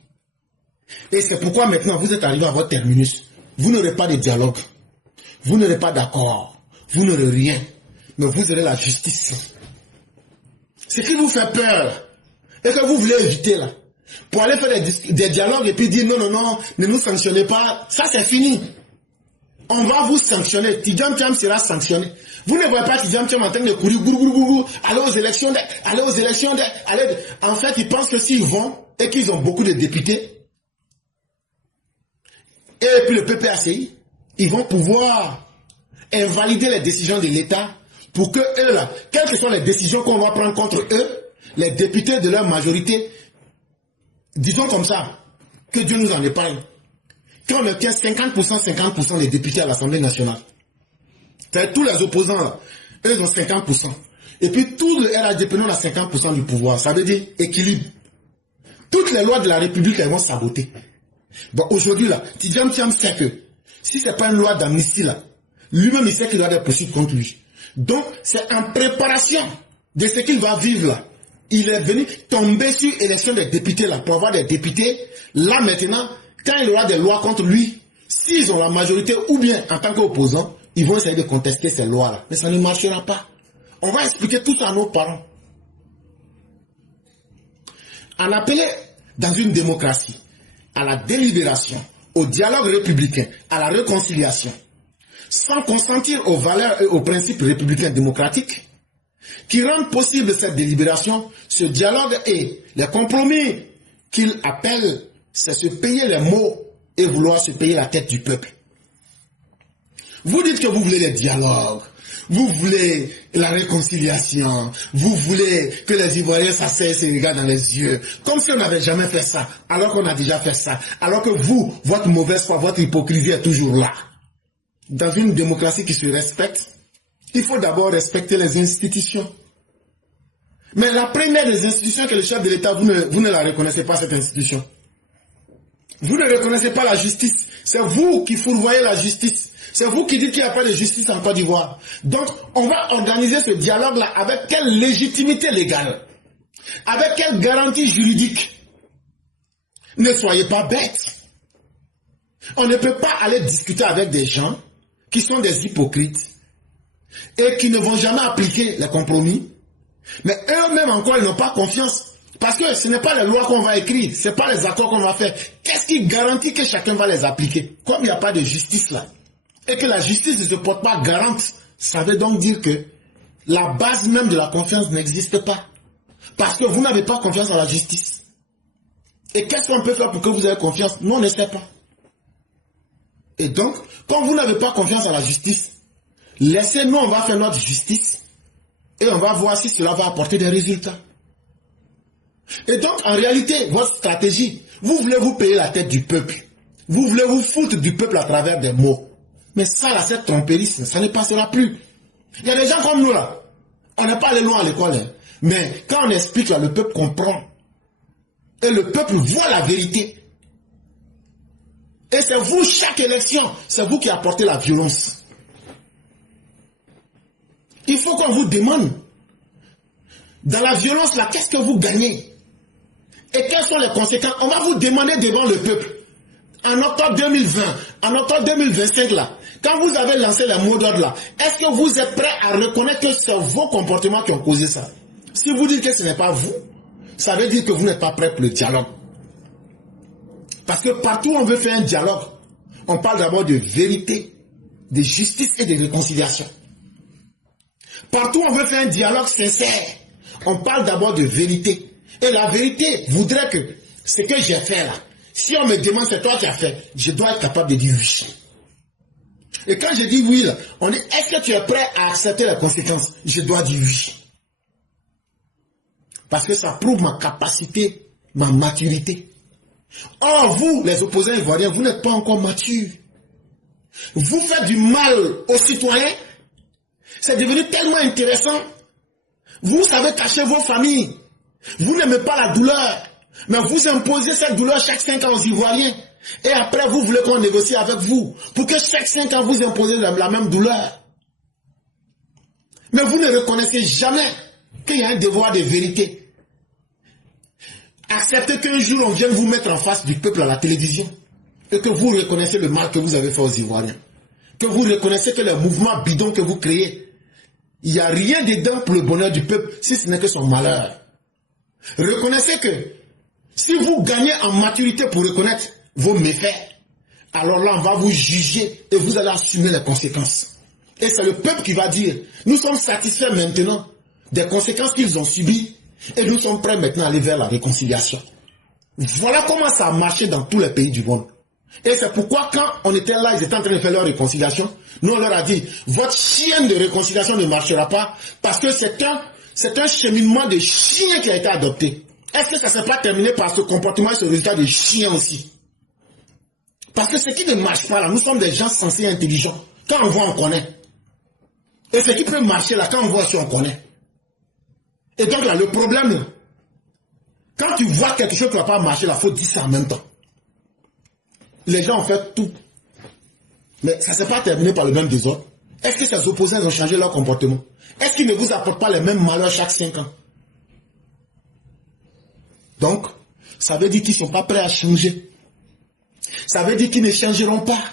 Et c'est pourquoi maintenant, vous êtes arrivé à votre terminus. Vous n'aurez pas de dialogue. Vous n'aurez pas d'accord. Vous n'aurez rien. Mais vous aurez la justice. Ce qui vous fait peur, et que vous voulez éviter là, pour aller faire des dialogues et puis dire non, non, non, ne nous sanctionnez pas, ça c'est fini. On va vous sanctionner. Tidjam Thiam sera sanctionné. Vous ne voyez pas Tidjam Thiam en train de courir, aller aux élections, En fait, ils pensent que s'ils vont et qu'ils ont beaucoup de députés, et puis le PPACI, ils vont pouvoir invalider les décisions de l'État pour que eux là, quelles que soient les décisions qu'on va prendre contre eux, les députés de leur majorité, disons comme ça, que Dieu nous en épargne. Quand on obtient 50% des députés à l'Assemblée nationale, tous les opposants là, eux ont 50%. Et puis tout le RHDP nous a 50% du pouvoir. Ça veut dire équilibre. Toutes les lois de la République, elles vont saboter. Bon, aujourd'hui là, Tidjam Thiam sait que si ce n'est pas une loi d'amnistie là, lui-même il sait qu'il doit être poursuivi contre lui. Donc c'est en préparation de ce qu'il va vivre là. Il est venu tomber sur l'élection des députés là, pour avoir des députés. Là maintenant, quand il y aura des lois contre lui, s'ils ont la majorité ou bien en tant qu'opposants, ils vont essayer de contester ces lois-là. Mais ça ne marchera pas. On va expliquer tout à nos parents. En appeler dans une démocratie à la délibération, au dialogue républicain, à la réconciliation, sans consentir aux valeurs et aux principes républicains démocratiques, qui rendent possible cette délibération, ce dialogue et les compromis qu'il appelle, c'est se payer les mots et vouloir se payer la tête du peuple. Vous dites que vous voulez les dialogues, vous voulez la réconciliation, vous voulez que les Ivoiriens s'asseyent et se regardent dans les yeux, comme si on n'avait jamais fait ça, alors qu'on a déjà fait ça, alors que vous, votre mauvaise foi, votre hypocrisie est toujours là. Dans une démocratie qui se respecte, il faut d'abord respecter les institutions. Mais la première des institutions que le chef de l'État, vous ne la reconnaissez pas, cette institution. Vous ne reconnaissez pas la justice. C'est vous qui fourvoyez la justice. C'est vous qui dites qu'il n'y a pas de justice en Côte d'Ivoire. Donc, on va organiser ce dialogue-là avec quelle légitimité légale? Avec quelle garantie juridique? Ne soyez pas bêtes. On ne peut pas aller discuter avec des gens qui sont des hypocrites et qui ne vont jamais appliquer les compromis. Mais eux-mêmes encore, ils n'ont pas confiance. Parce que ce n'est pas les lois qu'on va écrire, ce n'est pas les accords qu'on va faire. Qu'est-ce qui garantit que chacun va les appliquer? Comme il n'y a pas de justice là, et que la justice ne se porte pas garante, ça veut donc dire que la base même de la confiance n'existe pas. Parce que vous n'avez pas confiance en la justice. Et qu'est-ce qu'on peut faire pour que vous ayez confiance? Nous, on ne sait pas. Et donc, quand vous n'avez pas confiance en la justice, laissez-nous, on va faire notre justice, et on va voir si cela va apporter des résultats. Et donc, en réalité, votre stratégie, vous voulez vous payer la tête du peuple. Vous voulez vous foutre du peuple à travers des mots. Mais ça, là, cette trompérisme, ça ne passera plus. Il y a des gens comme nous, là. On n'est pas allé loin à l'école. Hein. Mais quand on explique, là, le peuple comprend. Et le peuple voit la vérité. Et c'est vous, chaque élection, c'est vous qui apportez la violence. Il faut qu'on vous demande. Dans la violence, là, qu'est-ce que vous gagnez? Et quelles sont les conséquences? On va vous demander devant le peuple. En octobre 2020, en octobre 2025, là, quand vous avez lancé les mots d'ordre là, est-ce que vous êtes prêts à reconnaître que c'est vos comportements qui ont causé ça? Si vous dites que ce n'est pas vous, ça veut dire que vous n'êtes pas prêts pour le dialogue. Parce que partout où on veut faire un dialogue, on parle d'abord de vérité, de justice et de réconciliation. Partout où on veut faire un dialogue sincère, on parle d'abord de vérité. Et la vérité voudrait que ce que j'ai fait là, si on me demande c'est toi qui as fait, je dois être capable de dire oui. Et quand je dis oui, là, on dit est-ce que tu es prêt à accepter les conséquences? Je dois dire oui. Parce que ça prouve ma capacité, ma maturité. Or, vous, les opposants ivoiriens, vous n'êtes pas encore matures. Vous faites du mal aux citoyens. C'est devenu tellement intéressant. Vous savez cacher vos familles. Vous n'aimez pas la douleur. Mais vous imposez cette douleur chaque 5 ans aux Ivoiriens. Et après, vous voulez qu'on négocie avec vous. Pour que chaque 5 ans, vous imposez la même douleur. Mais vous ne reconnaissez jamais qu'il y a un devoir de vérité. Acceptez qu'un jour, on vienne vous mettre en face du peuple à la télévision. Et que vous reconnaissez le mal que vous avez fait aux Ivoiriens. Que vous reconnaissez que les mouvements bidons que vous créez, il n'y a rien dedans pour le bonheur du peuple, si ce n'est que son malheur. Reconnaissez que si vous gagnez en maturité pour reconnaître vos méfaits, alors là, on va vous juger et vous allez assumer les conséquences. Et c'est le peuple qui va dire, nous sommes satisfaits maintenant des conséquences qu'ils ont subies et nous sommes prêts maintenant à aller vers la réconciliation. Voilà comment ça a marché dans tous les pays du monde. Et c'est pourquoi quand on était là, ils étaient en train de faire leur réconciliation, nous on leur a dit, votre chienne de réconciliation ne marchera pas parce que c'est un cheminement de chien qui a été adopté. Est-ce que ça ne s'est pas terminé par ce comportement et ce résultat de chien aussi? Parce que ce qui ne marche pas là, nous sommes des gens sensés et intelligents. Quand on voit, on connaît. Et ce qui peut marcher là, quand on voit, on connaît. Et donc là, le problème là, quand tu vois quelque chose qui ne va pas marcher, il faut dire ça en même temps. Les gens ont fait tout. Mais ça ne s'est pas terminé par le même désordre. Est-ce que ces opposants ont changé leur comportement? Est-ce qu'ils ne vous apportent pas les mêmes malheurs chaque 5 ans? Donc, ça veut dire qu'ils ne sont pas prêts à changer. Ça veut dire qu'ils ne changeront pas.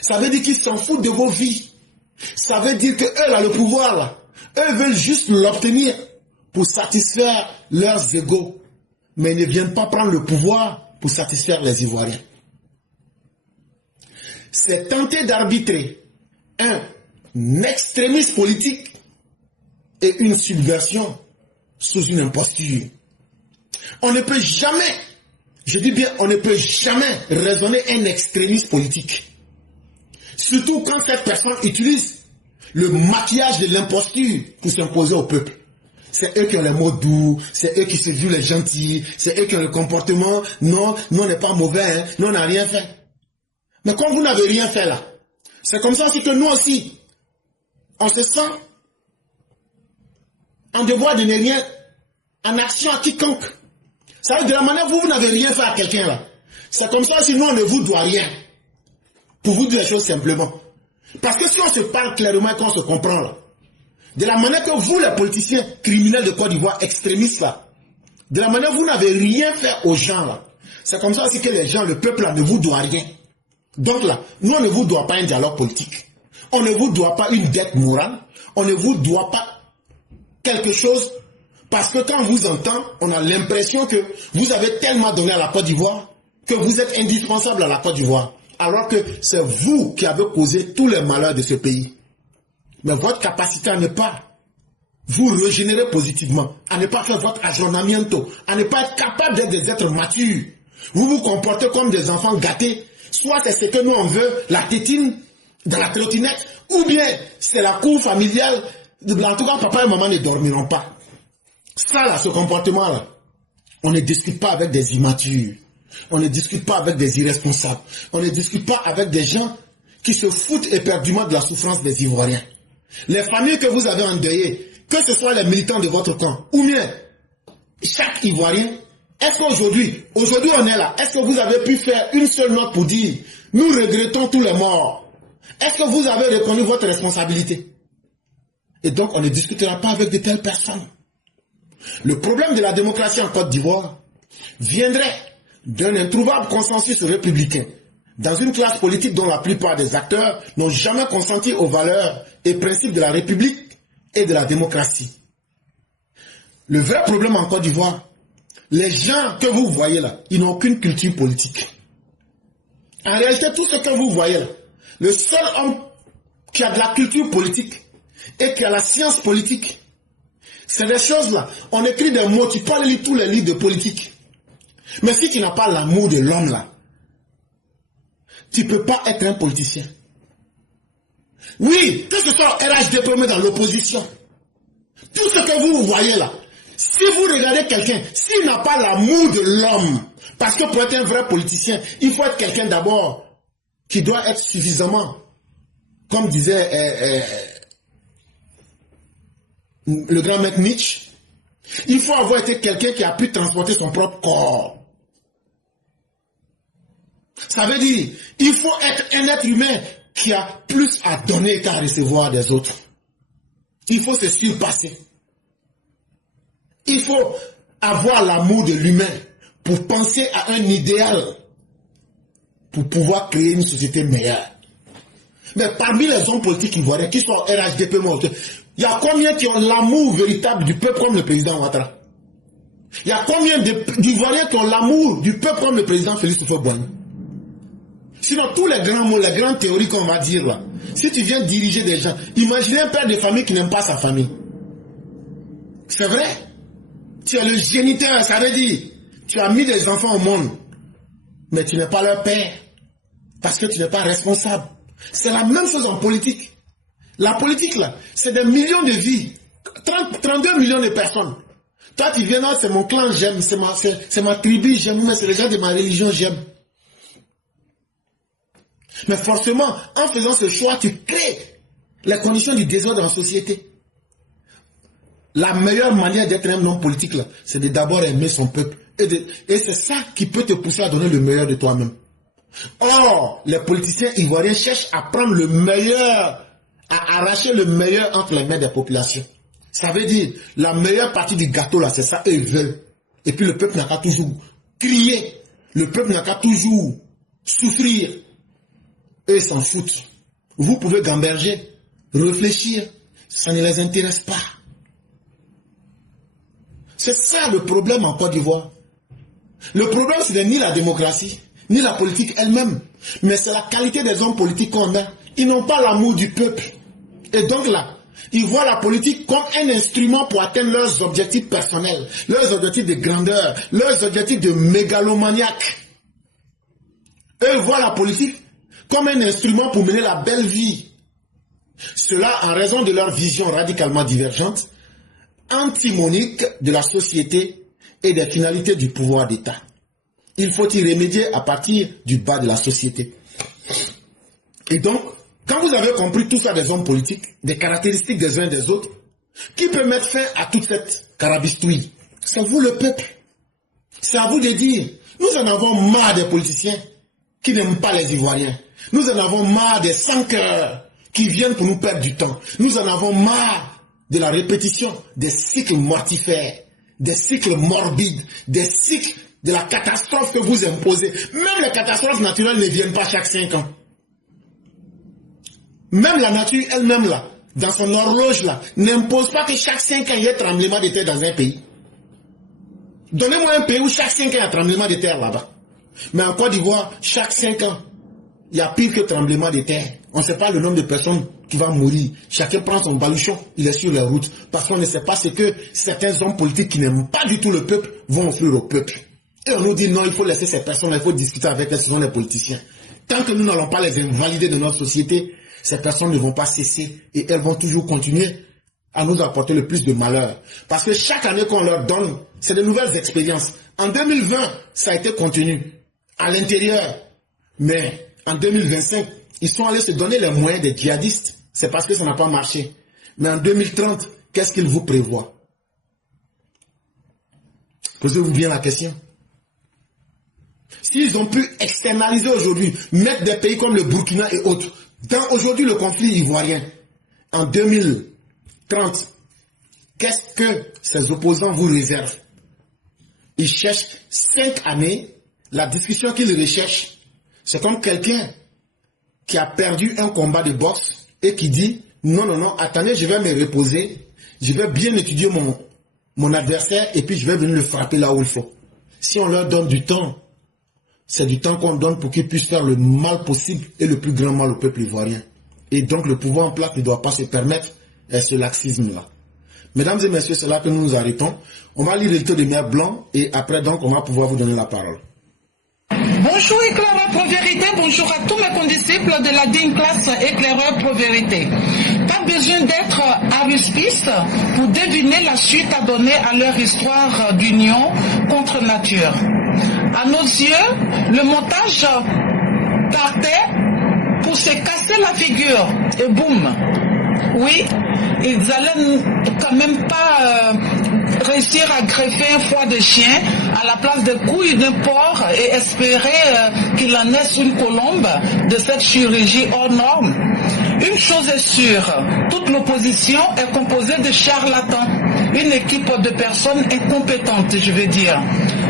Ça veut dire qu'ils s'en foutent de vos vies. Ça veut dire qu'eux, là, le pouvoir, là, eux veulent juste l'obtenir pour satisfaire leurs égos. Mais ils ne viennent pas prendre le pouvoir pour satisfaire les Ivoiriens. C'est tenter d'arbitrer un extrémisme politique et une subversion sous une imposture. On ne peut jamais, je dis bien, on ne peut jamais raisonner un extrémisme politique. Surtout quand cette personne utilise le maquillage de l'imposture pour s'imposer au peuple. C'est eux qui ont les mots doux, c'est eux qui se jouent les gentils, c'est eux qui ont le comportement, non, nous on n'est pas mauvais, hein, nous on n'a rien fait. Mais quand vous n'avez rien fait là, c'est comme ça aussi que nous aussi, on se sent en devoir de ne rien en action à quiconque. Ça veut dire de la manière où vous n'avez rien fait à quelqu'un là. C'est comme ça aussi nous on ne vous doit rien. Pour vous dire les choses simplement. Parce que si on se parle clairement et qu'on se comprend là, de la manière que vous les politiciens criminels de Côte d'Ivoire, extrémistes là, de la manière où vous n'avez rien fait aux gens là, c'est comme ça aussi que les gens, le peuple là ne vous doit rien. Donc là, nous on ne vous doit pas un dialogue politique. On ne vous doit pas une dette morale. On ne vous doit pas quelque chose. Parce que quand on vous entend, on a l'impression que vous avez tellement donné à la Côte d'Ivoire que vous êtes indispensable à la Côte d'Ivoire. Alors que c'est vous qui avez causé tous les malheurs de ce pays. Mais votre capacité à ne pas vous régénérer positivement, à ne pas faire votre aggiornamiento, à ne pas être capable d'être des êtres matures. Vous vous comportez comme des enfants gâtés. Soit c'est ce que nous on veut, la tétine dans la trottinette, ou bien c'est la cour familiale. En tout cas, papa et maman ne dormiront pas. Ça là, ce comportement-là, on ne discute pas avec des immatures. On ne discute pas avec des irresponsables. On ne discute pas avec des gens qui se foutent éperdument de la souffrance des Ivoiriens. Les familles que vous avez endeuillées, que ce soit les militants de votre camp, ou bien chaque Ivoirien, est-ce qu'aujourd'hui on est là, est-ce que vous avez pu faire une seule note pour dire « Nous regrettons tous les morts ». Est-ce que vous avez reconnu votre responsabilité? Et donc on ne discutera pas avec de telles personnes. Le problème de la démocratie en Côte d'Ivoire viendrait d'un introuvable consensus républicain dans une classe politique dont la plupart des acteurs n'ont jamais consenti aux valeurs et principes de la République et de la démocratie. Le vrai problème en Côte d'Ivoire, les gens que vous voyez là, ils n'ont aucune culture politique. En réalité, tout ce que vous voyez là, le seul homme qui a de la culture politique et qui a la science politique, c'est des choses là. On écrit des mots, tu peux lire tous les livres de politique. Mais si tu n'as pas l'amour de l'homme là, tu ne peux pas être un politicien. Oui, que ce soit RHD premier dans l'opposition, tout ce que vous voyez là, si vous regardez quelqu'un, s'il n'a pas l'amour de l'homme, parce que pour être un vrai politicien, il faut être quelqu'un d'abord qui doit être suffisamment, comme disait le grand maître Nietzsche, il faut avoir été quelqu'un qui a pu transporter son propre corps. Ça veut dire, il faut être un être humain qui a plus à donner qu'à recevoir des autres. Il faut se surpasser. Il faut avoir l'amour de l'humain pour penser à un idéal, pour pouvoir créer une société meilleure. Mais parmi les hommes politiques ivoiriens qui sont RHDP, il y a combien qui ont l'amour véritable du peuple comme le président Ouattara? Il y a combien d'Ivoiriens qui ont l'amour du peuple comme le président Félix Houphouët-Boigny? Sinon, tous les grands mots, les grandes théories qu'on va dire là, si tu viens diriger des gens, imaginez un père de famille qui n'aime pas sa famille. C'est vrai. Tu es le géniteur, ça veut dire, tu as mis des enfants au monde, mais tu n'es pas leur père, parce que tu n'es pas responsable. C'est la même chose en politique. La politique là, c'est des millions de vies, 32 millions de personnes. Toi tu viens, non, c'est mon clan, j'aime, c'est ma tribu, j'aime, mais c'est les gens de ma religion, j'aime. Mais forcément, en faisant ce choix, tu crées les conditions du désordre en société. La meilleure manière d'être un homme politique, c'est de d'abord aimer son peuple. Et c'est ça qui peut te pousser à donner le meilleur de toi-même. Or, les politiciens ivoiriens cherchent à prendre le meilleur, à arracher le meilleur entre les mains des populations. Ça veut dire, la meilleure partie du gâteau, là, c'est ça, eux, ils veulent. Et puis le peuple n'a qu'à toujours crier. Le peuple n'a qu'à toujours souffrir. Eux, ils s'en foutent. Vous pouvez gamberger, réfléchir. Ça ne les intéresse pas. C'est ça le problème en Côte d'Ivoire. Le problème, ce n'est ni la démocratie, ni la politique elle-même. Mais c'est la qualité des hommes politiques qu'on a. Ils n'ont pas l'amour du peuple. Et donc là, ils voient la politique comme un instrument pour atteindre leurs objectifs personnels, leurs objectifs de grandeur, leurs objectifs de mégalomaniaque. Eux, ils voient la politique comme un instrument pour mener la belle vie. Cela en raison de leur vision radicalement divergente, antimonique de la société et des finalités du pouvoir d'État. Il faut y remédier à partir du bas de la société. Et donc, quand vous avez compris tout ça des hommes politiques, des caractéristiques des uns et des autres, qui peut mettre fin à toute cette carabistouille? C'est vous le peuple. C'est à vous de dire, nous en avons marre des politiciens qui n'aiment pas les Ivoiriens. Nous en avons marre des sans-cœurs qui viennent pour nous perdre du temps. Nous en avons marre de la répétition des cycles mortifères, des cycles morbides, des cycles de la catastrophe que vous imposez. Même les catastrophes naturelles ne viennent pas chaque 5 ans. Même la nature elle-même là, dans son horloge là, n'impose pas que chaque 5 ans il y ait tremblement de terre dans un pays. Donnez-moi un pays où chaque 5 ans il y a tremblement de terre là-bas. Mais en Côte d'Ivoire, chaque 5 ans, il y a pire que tremblement de terre. On ne sait pas le nombre de personnes qui vont mourir. Chacun prend son baluchon, il est sur les routes. Parce qu'on ne sait pas ce que certains hommes politiques qui n'aiment pas du tout le peuple vont offrir au peuple. Et on nous dit non, il faut laisser ces personnes, il faut discuter avec elles, ce sont les politiciens. Tant que nous n'allons pas les invalider de notre société, ces personnes ne vont pas cesser et elles vont toujours continuer à nous apporter le plus de malheur. Parce que chaque année qu'on leur donne, c'est de nouvelles expériences. En 2020, ça a été contenu à l'intérieur. Mais en 2025, ils sont allés se donner les moyens des djihadistes. C'est parce que ça n'a pas marché. Mais en 2030, qu'est-ce qu'ils vous prévoient? Posez-vous bien la question. S'ils ont pu externaliser aujourd'hui, mettre des pays comme le Burkina et autres, dans aujourd'hui le conflit ivoirien, en 2030, qu'est-ce que ces opposants vous réservent? Ils cherchent 5 années, la discussion qu'ils recherchent, c'est comme quelqu'un qui a perdu un combat de boxe et qui dit, non, non, non, attendez, je vais me reposer, je vais bien étudier mon adversaire et puis je vais venir le frapper là où il faut. Si on leur donne du temps, c'est du temps qu'on donne pour qu'ils puissent faire le mal possible et le plus grand mal au peuple ivoirien. Et donc le pouvoir en place ne doit pas se permettre ce laxisme-là. Mesdames et messieurs, c'est là que nous nous arrêtons. On va lire le taux de Mère Blanc et après donc on va pouvoir vous donner la parole. Bonjour éclaireur pro-vérité, bonjour à tous mes condisciples de la digne classe éclaireur pro-vérité. Pas besoin d'être aruspice pour deviner la suite à donner à leur histoire d'union contre nature. À nos yeux, le montage partait pour se casser la figure et boum. Oui, ils allaient quand même pas réussir à greffer un foie de chien à la place de couilles d'un porc et espérer qu'il en naisse une colombe de cette chirurgie hors norme. Une chose est sûre, toute l'opposition est composée de charlatans, une équipe de personnes incompétentes, je veux dire.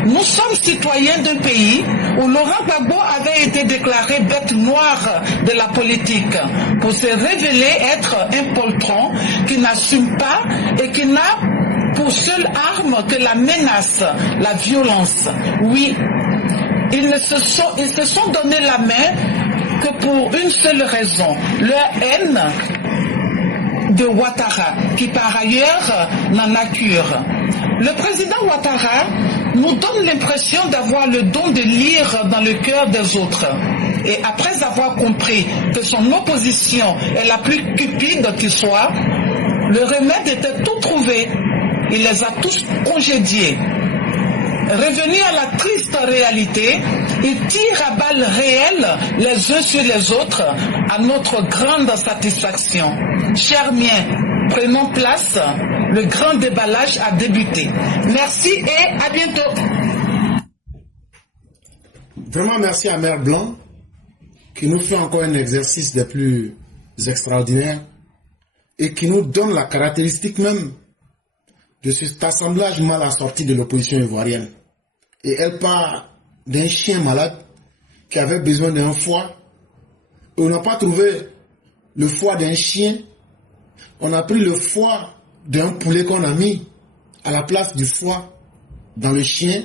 Nous sommes citoyens d'un pays où Laurent Gbagbo avait été déclaré bête noire de la politique pour se révéler être un poltron qui n'assume pas et qui n'a pour seule arme que la menace, la violence. Oui, ils se sont donné la main que pour une seule raison, leur haine de Ouattara, qui par ailleurs n'en a cure. Le président Ouattara nous donne l'impression d'avoir le don de lire dans le cœur des autres. Et après avoir compris que son opposition est la plus cupide qui soit, le remède était tout trouvé. Il les a tous congédiés. Revenu à la triste réalité, ils tirent à balles réelles les uns sur les autres à notre grande satisfaction. Chers miens, prenons place, le grand déballage a débuté. Merci et à bientôt. Vraiment merci à Mère Blanc qui nous fait encore un exercice des plus extraordinaires et qui nous donne la caractéristique même de cet assemblage mal assorti de l'opposition ivoirienne. Et elle part d'un chien malade qui avait besoin d'un foie. Et on n'a pas trouvé le foie d'un chien. On a pris le foie d'un poulet qu'on a mis à la place du foie dans le chien.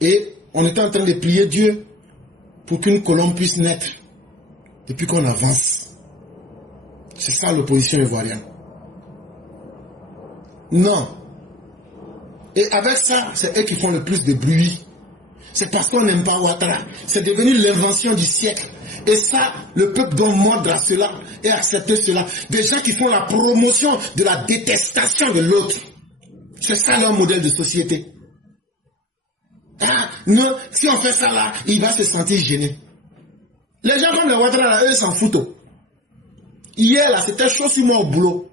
Et on était en train de prier Dieu pour qu'une colombe puisse naître. Et puis qu'on avance. C'est ça l'opposition ivoirienne. Non. Et avec ça, c'est eux qui font le plus de bruit. C'est parce qu'on n'aime pas Ouattara. C'est devenu l'invention du siècle. Et ça, le peuple doit mordre à cela et accepter cela. Des gens qui font la promotion de la détestation de l'autre. C'est ça leur modèle de société. Ah, non, si on fait ça là, il va se sentir gêné. Les gens comme les Ouattara, là, eux s'en foutent. Hier, là, c'était chaud sur moi au boulot.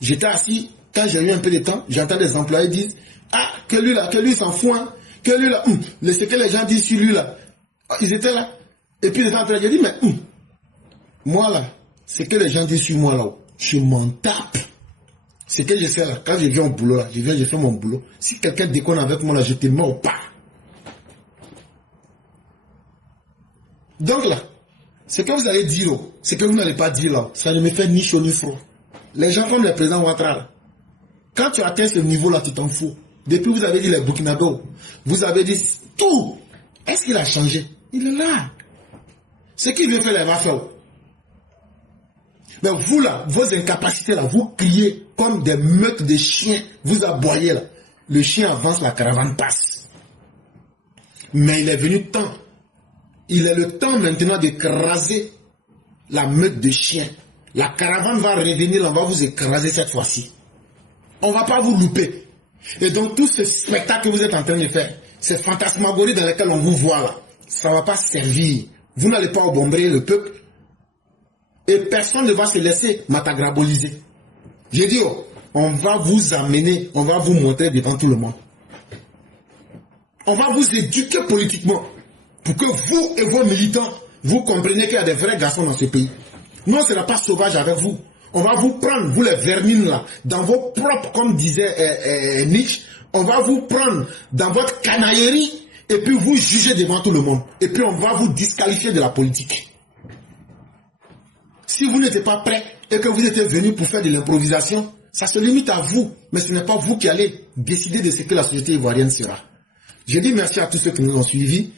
J'étais assis, quand j'ai eu un peu de temps, j'entends des employés dire ah, que lui s'en fout, hein. Que lui là, ce que les gens disent sur lui là. Ils étaient là. Et puis les employés, j'ai dit, mais moi là, ce que les gens disent sur moi là, je m'en tape. C'est que je sais là, quand je viens au boulot là, je fais mon boulot. Si quelqu'un déconne avec moi là, je te mets au pas. Donc là, ce que vous allez dire, ce que vous n'allez pas dire là, ça ne me fait ni chaud ni froid. Les gens comme le président Ouattara là, quand tu atteins ce niveau là, tu t'en fous. Depuis vous avez dit les Burkinabés, vous avez dit tout. Est-ce qu'il a changé? Il est là. Ce qu'il veut faire, il va faire. Mais vous là, vos incapacités là, vous criez comme des meutes de chiens, vous aboyez là. Le chien avance, la caravane passe. Mais il est venu temps. Il est le temps maintenant d'écraser la meute de chiens. La caravane va revenir, on va vous écraser cette fois-ci. On ne va pas vous louper. Et donc tout ce spectacle que vous êtes en train de faire, ces fantasmagories dans lesquelles on vous voit là, ça ne va pas servir. Vous n'allez pas obomber le peuple. Et personne ne va se laisser matagraboliser. J'ai dit, on va vous amener, on va vous montrer devant tout le monde. On va vous éduquer politiquement pour que vous et vos militants, vous compreniez qu'il y a des vrais garçons dans ce pays. Nous, on ne sera pas sauvage avec vous. On va vous prendre, vous les vermines là, dans vos propres, comme disait Nietzsche, on va vous prendre dans votre canaillerie et puis vous juger devant tout le monde. Et puis on va vous disqualifier de la politique. Si vous n'étiez pas prêt et que vous étiez venu pour faire de l'improvisation, ça se limite à vous. Mais ce n'est pas vous qui allez décider de ce que la société ivoirienne sera. Je dis merci à tous ceux qui nous ont suivis.